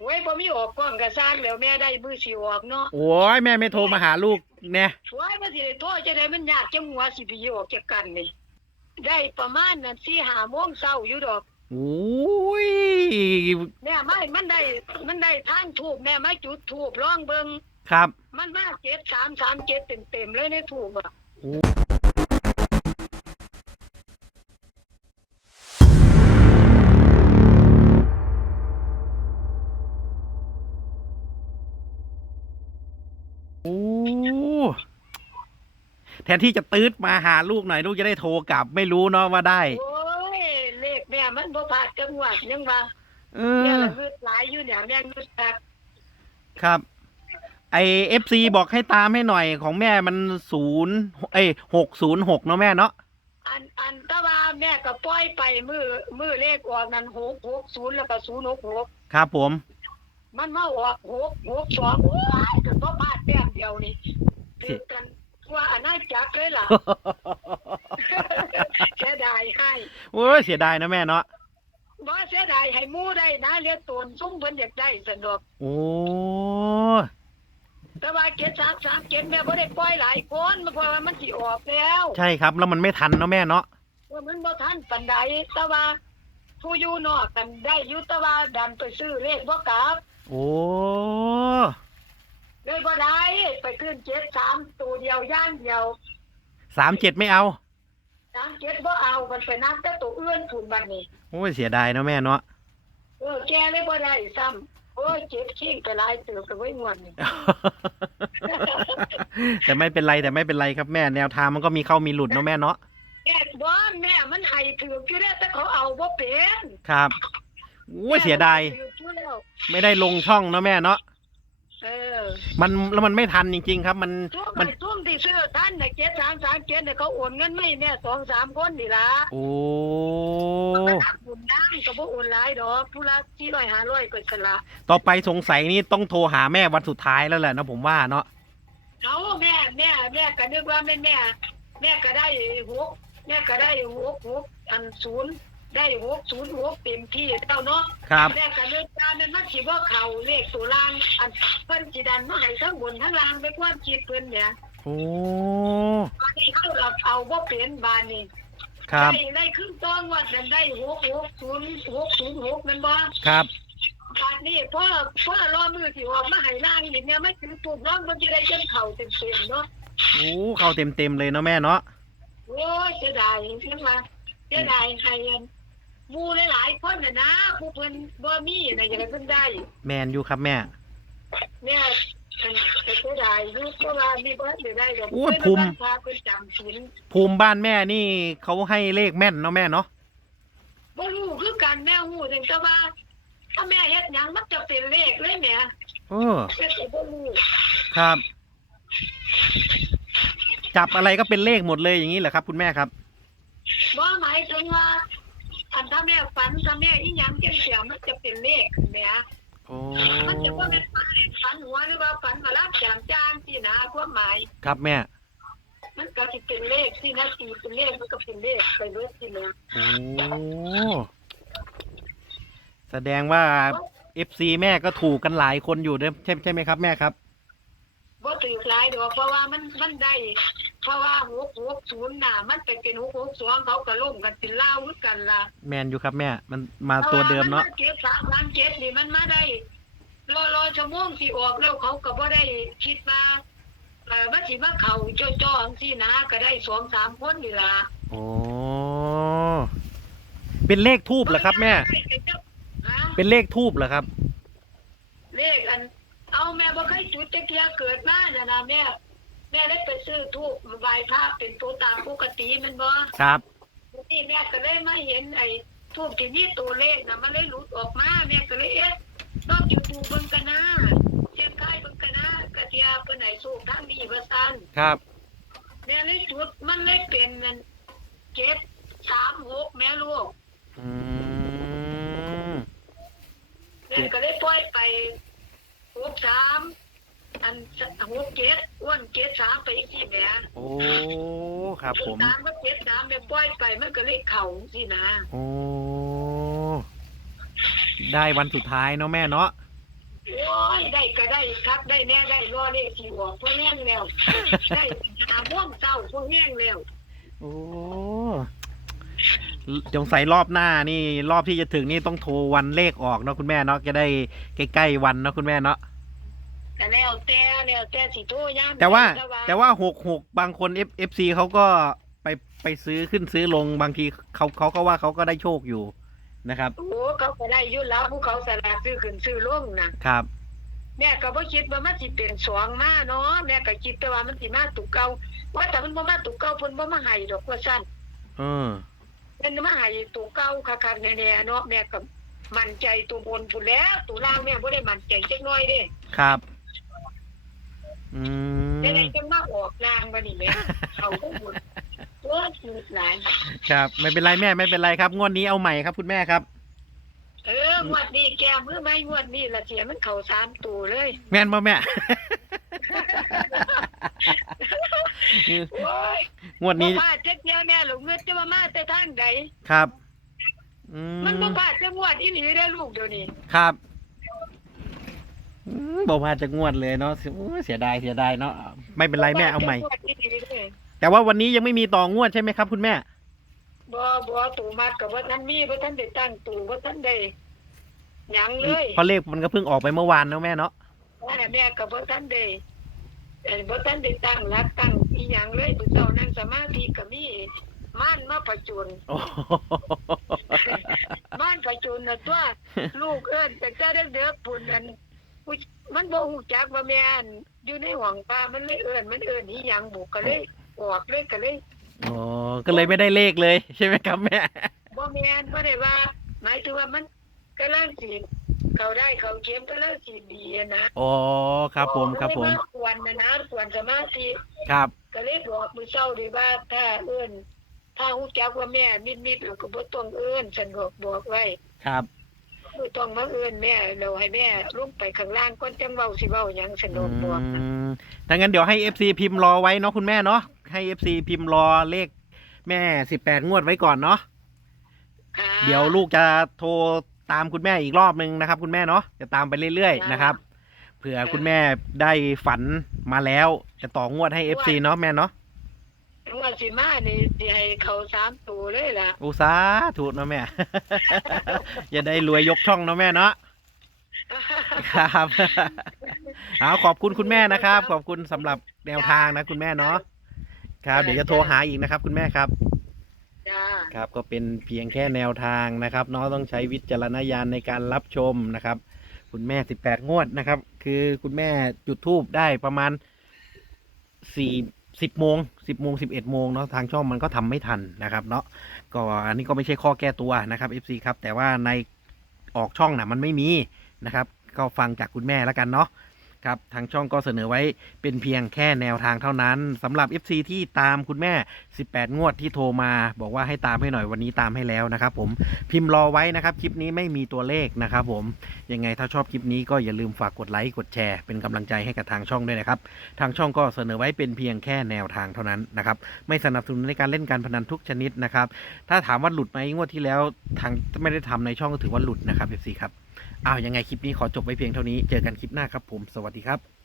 โอ้ยบ่มีออกกล้องกระซ่างแล้วแม่ได้มือสิออกเนาะโอ้ยแม่ไม่โทรมาหาลูกเนี่ยโอ้ยมันสิได้โทษจะได้มันยากจังหัวสิไปออกจากกันนี่ได้ประมาณนั้น4 5โมงเช้าอยู่ดอกโอ้ยแม่ไม่มันได้ มันได้ทางถูกแม่มาจุดถูกร้องเบิงครับ มันมาเจ็ดสามสามเจ็ดเต็มเต็มๆเลยในถูกอะ แทนที่จะตืดมาหาลูกหน่อยลูกจะได้โทรกลับ ไม่รู้เนาะว่าได้ โอ้ยเลขแม่มันบ่พลาดจังหวัดยังว่าเอแม่อละงึดหลายอยู่เนี่ยแม่งึดคักครับ ไอเอฟซีบอกให้ตามให้หน่อยของแม่มันศูนย์เอ้หกศูนย์หกเนาะแม่เนาะอันอันแตะว่าแม่ก็ปล่อยไปมือมือเลขออกนั้นหกหกศูนย์แล้วก็ศูนย์หกหกครับผม มันมาออกหกหกสองโอ้ยก็ บ่พลาดแต้มเดียวนี่ถือกันว่าอันน่าจักเลยล่ะเสียดายให้โอ้ยเสียดายนะแม่เนาะบ่เสียดายให้หมู่ได้นะเรียกตนซุ่มเพิ่นอยากได้สนุกโอ้แต่ว่าเกศสามสามเกศแม่บ่ได้ปล่อยหลายคนมันเพราะว่ามันสิออกแล้ว ใช่ครับ แล้วมันไม่ทันเนาะแม่เนาะว่ามันบ่ทันปานใดแต่ว่าผู้อยู่นอกกันได้อยู่แต่ว่าดันไปซื้อเลขบ่กลับ โอ้ เลยบ่ได้ไปขึ้นเจ็ดสามตัวเดียวย่างเดียวสามเจ็ดไม่เอาสามเจ็ดบ่เอามันไปนับแต่ตัวอื่นผุนบัดนี้โอ้ยเสียดายเนาะแม่เนาะเออแกเลยบ่ได้ซ้ำโอ้ยเจ็บขี้ไปหลายเติบไปไว้งวดนี่ แต่ไม่เป็นไรแต่ไม่เป็นไรครับแม่แนวทางมันก็มีเข้ามีหลุดเนาะแม่เนาะแม่บ่แม่มันให้ถืออยู่แล้วแต่เขาเอาบ่เป็นครับโอ้ยเสียดาย แม่มันถืออยู่แล้ว ไม่ได้ลงช่องเนาะแม่เนาะเออ มันแล้วมันไม่ทันจริง ๆ ครับ มันทุ่มมันไปทุ่มที่ซื้อท่านน่ะเจ็ดสามสามเจ็ดเนี่ยเขาโอนเงินไม่แม่สองสามคนนี่ล่ะโอ้มันหักบุญน้ำก็บ่โอนหลายดอกผู้ละสี่ร้อยห้าร้อยก็สละต่อไปสงสัยนี่ต้องโทรหาแม่วันสุดท้ายแล้วแหละนะผมว่าเนาะเอาแม่แม่แม่ก็นึกว่าแม่แม่แม่ก็ได้หกแม่ก็ได้หกหกอันศูนย์ได้หกศูนย์หกเต็มที่เจ้าเนาะ ครับ แม่ก็นึกว่ามันมัน สิบ่เข้าเลขตัวล่าง อันเพิ่นสิดันมาให้ทั้งบนทั้งล่างไปความคิดเพิ่นเนี่ยโอ้ตอนนี้เขาเอาเอาบ่เป็นบานนี่ครับได้ได้ครึ่งต้นวัดนั้นได้หกหกศูนย์หกศูนย์หกแมันบ่ครับบานนี้พ่อพ่อรอมือที่ออกมาให้ล่างนี่เนี่ยไม่ถึงถูกร้องมันจะได้จนเข่าเต็มๆเนาะโอ้เข้าเต็มเต็มๆเลยเนาะแม่เนาะโอ้ยเสียดายใช่ไหมเสียดายใครอัน หมูหลายๆคนน่ะนะผู้เพิ่นบ่มีน่ะอย่างไรเพิ่นได้แมนอยู่ครับแม่ เนี่ยอันก็เสียดายอยู่เพราะว่ามีบ่ได้ได้ดอกโอ้ยเพิ่นภูมิบ้านพาเพิ่นจำศีลภูมิบ้านแม่นี่เขาให้เลขแม่นเนาะแม่เนาะบ่รู้คือกันแม่ฮู้ถึงแต่ว่า ถ้าแม่เฮ็ดหยังมันจะเป็นเลขเลยแหม่เออ แม่ก็บ่รู้ครับ จับอะไรก็เป็นเลขหมดเลยอย่างนี้เหรอครับ คุณแม่ครับ บ่หมายถึงว่า อันถ้าแม่ฝันถ้าแม่อีหยังจังเสียมันจะเป็นเลขแหม่โอ้มันจะว่าเป็นฝันเลขฝันหัวหรือว่าฝันมารับจางจางๆสินะความหมาย ครับแม่มันก็สิเป็นเลขที่นาทีเป็นเลขมันก็เป็นเลขไปเรื่อยที่นะโอ้แสดงว่าเอฟซีแม่ก็ถูกกันหลายคนอยู่ด้วยใช่ใช่ไหมครับแม่ครับ บ่ถือหลายดอกเพราะว่ามันมันได้ เพราะว่าหกหกศูนย์น่ะ มันไปเป็นหกหกสองเขาก็ล่มกันเป็นเล่าวคือกันล่ะแมนอยู่ครับแม่ มันมาตัวเดิมเนาะพรว่มันเจ็ดสามสามเจ็ดนี่มันมาได้รอรอชั่วโมงสิออกแล้วเขาก็บ่ได้คิดว่าเออมันสิมาเข้าจ้อๆจังซี่นะก็ได้สองสามคนนี่ล่ะโอ้เป็นเลขทูบเหรอครับแม่ ฮะเป็นเลขทูบเหรอครับ เลขอันเอา แม่บ่เคยจุดจักเที่ยเกิดมาน่ะนะแม่ แม่ได้ไปซื้อทูบไหว้พระเป็นตัวตามปกติแมันบ่ครับ นี่แม่ก็เลยมาเห็นไอ้ทูบที่มีตัวเลขน่ะมันเลยหลุดออกมาแม่ก็เลยเอ๊ะลองจุดทูบเบิ่งกันนะเสียงคายเบิ่งกันนะกะเทียเพิ่นให้สูกทางนี้ว่าซั่นครับ แม่เลยจุดมันเลยเป็นนั่นเจ็ดสามหกแม่ลูกอืม แม่ก็เลยปล่อยไปหก สามอันหกเจ็ดอ้วนเจ็ดสามไปอีกที่แม่โอ้ครับผม สามก็เจ็ดสามแม่ปล่อยไปมันก็เลยเข่าสินะโอ้ได้วันสุดท้ายเนาะแม่เนาะโอ้ยได้ก็ได้ครับได้แน่ได้รอเลขที่ออกพวกแห้งแล้ว ได้หาม่วงเศร้าพวกแห้งแล้วโอ้จงใส่รอบหน้านี่รอบที่จะถึงนี่ต้องโทรวันเลขออกเนาะคุณแม่เนาะจะได้ใกล้ๆวันเนาะคุณแม่เนาะ แต่แล้วแต่แล้วแต่สิโทรยามแต่ว่าใดแต่ว่าหกหกบางคน F F C เขาก็ไปไปซื้อขึ้นซื้อลงบางทีเขาเขาก็ว่าเขาก็ได้โชคอยู่นะครับ โอ้เขาก็ได้อยุ่แล้วผู้เขาสลากซื้อขึ้นซื้อลงนะครับ แม่ก็บ่คิดว่ามันสิเป็นสองมาเนาะแม่ก็คิดแต่ว่ามันสิมาตุกเก่าว่าแต่มันบ่มาตุกเก่าเพิ่นบ่มาให้ดอกว่าซั่นเออเพิ่นมาให้ตุกเก่าคักๆแน่ๆเนาะแม่ก็มั่นใจตัวบนพุ่นแล้วตัวล่างแม่บ่ได้มั่นใจจักหน่อยเด้ครับ อืมจะได้จะมาออกล่างบัดนี้แม่เขาก็บ่นตัวสุดหลายครับ ไม่เป็นไรแม่ไม่เป็นไรครับงวดนี้เอาใหม่ครับ คุณแม่ครับ เอองวดนี้แกมือไม่งวดนี้ละเสียมันเข้าสามตัวเลย แม่นป่ะแม่ โอ้ยงวดนี้บ่พลาดจักเดียวแน่ลูกเงือจะมามาแต่ทางใดครับ อืมันบ่มพลาดจักงวดอีหลีได้อลูกเดี๋ยวนี้ครับอืม บอกว่าจะงวดเลยเนาะโอ้ยเสียดายเสียดายเนาะไม่เป็นไรแม่เอาใหม่บ่พลดจักงวดอีหลีเด้อแต่ว่าวันนี้ยังไม่มีต่องวดใช่ไหมครับ คุณแม่ บ่บ่ตู่มัดก็บ่ทันมีบ่ทันได้ตั้งตู่บ่ทันได้หยังเลยเพราะเลขมันก็เพิ่งออกไปเมื่อวานเนาะแม่เนาะว่าแม่ก็บ่ทันได้เอ่อบ่ทันได้ตั้งหลักตั้งอีหยังเลยมื้อเช้านั่งสมาธิก็มีม่านมาประจุนโอ้โหบ้านไปจูนนะตัวลูกเอิ้นแต่จะเด็กๆปุ่นอัน ผู้มันบ่ฮู้จักว่าแม่นอยู่ในห้องปลามันเลยเอิ้นมันเอิ้นอีหยังบุกก็เลยออกเลยก็เลยอ๋อก็เลยไม่ได้เลขเลยใช่ไหมครับแม่ บ่แม่นบ่ได้ว่า หมายถึงว่ามันกำลังสิเขาได้เขาเข็มกำลังสิดีอะนะอ๋อครับผมครับผมเลยาควรนะนะควรสมาธิครับ ก็เลยบอกมื้อเช้าดีว่าถ้าเอิ้นถ้าฮู้จักว่าแม่มิดๆแล้วก็บ่ต้องเอิ้นฉันบอกบอกไว้ครับ บ่ต้องมาเอิ้นแม่เราให้แม่ลงไปข้างล่างก่อนจังเว้าสิเว้าหยังสนุกบอกนะอืมถ้างั้นเดี๋ยวให้ FC พิมพ์รอไว้เนาะคุณแม่เนาะให้ FC พิมพ์รอเลขแม่สิบแปดงวดไว้ก่อนเนาะค่ะเดี๋ยวลูกจะโทรตามคุณแม่อีกรอบนึงนะครับ คุณแม่เนาะจะตามไปเรื่อยๆนะครับเผื่อคุณแม่ได้ฝันมาแล้วจะต่องวดให้ FC เนาะแม่เนาะ จังว่สิมานี่สิให้เขาสามตูวเลยล่ะอุสาถูกนาะแม่ อย่าได้รวยยกช่องเนาะแม่เนาะครับเอาขอบคุณคุณแม่นะครับ ขอบคุณสำหรับแนวทางนะคุณแม่เนาะครับเดี๋ยวจะโทรหาอีกนะครับ คุณแม่ครับครับก็เป็นเพียงแค่แนวทางนะครับเนาะต้องใช้วิจารณญาณในการรับชมนะครับ คุณแม่สิบแปดงวดนะครับ คือคุณแม่จุดทูบได้ประมาณสี่ สิบโมงสิบโมงสิบเอ็ดโมงเนาะทางช่องมันก็ทำไม่ทันนะครับเนาะก็อันนี้ก็ไม่ใช่ข้อแก้ตัวนะครับเอฟซีครับแต่ว่าในออกช่องนะ่ะมันไม่มีนะครับ ก็ฟังจากคุณแม่แล้วกันเนาะ ครับทางช่องก็เสนอไว้เป็นเพียงแค่แนวทางเท่านั้นสำหรับ FC ที่ตามคุณแม่ 18 งวดที่โทรมา บอกว่าให้ตามให้หน่อยวันนี้ตามให้แล้วนะครับผมพิมพ์รอไว้นะครับคลิปนี้ไม่มีตัวเลขนะครับผมยังไงถ้าชอบคลิปนี้ก็อย่าลืมฝากกดไลค์กดแชร์เป็นกำลังใจให้กับทางช่องด้วยนะครับทางช่องก็เสนอไว้เป็นเพียงแค่แนวทางเท่านั้นนะครับไม่สนับสนุนในการเล่นการพนันทุกชนิดนะครับถ้าถามว่าหลุดไหมงวดที่แล้วทางไม่ได้ทำในช่องก็ถือว่าหลุดนะครับ FC ครับ อ้าวยังไงคลิปนี้ขอจบไว้เพียงเท่านี้ เจอกันคลิปหน้าครับผม สวัสดีครับ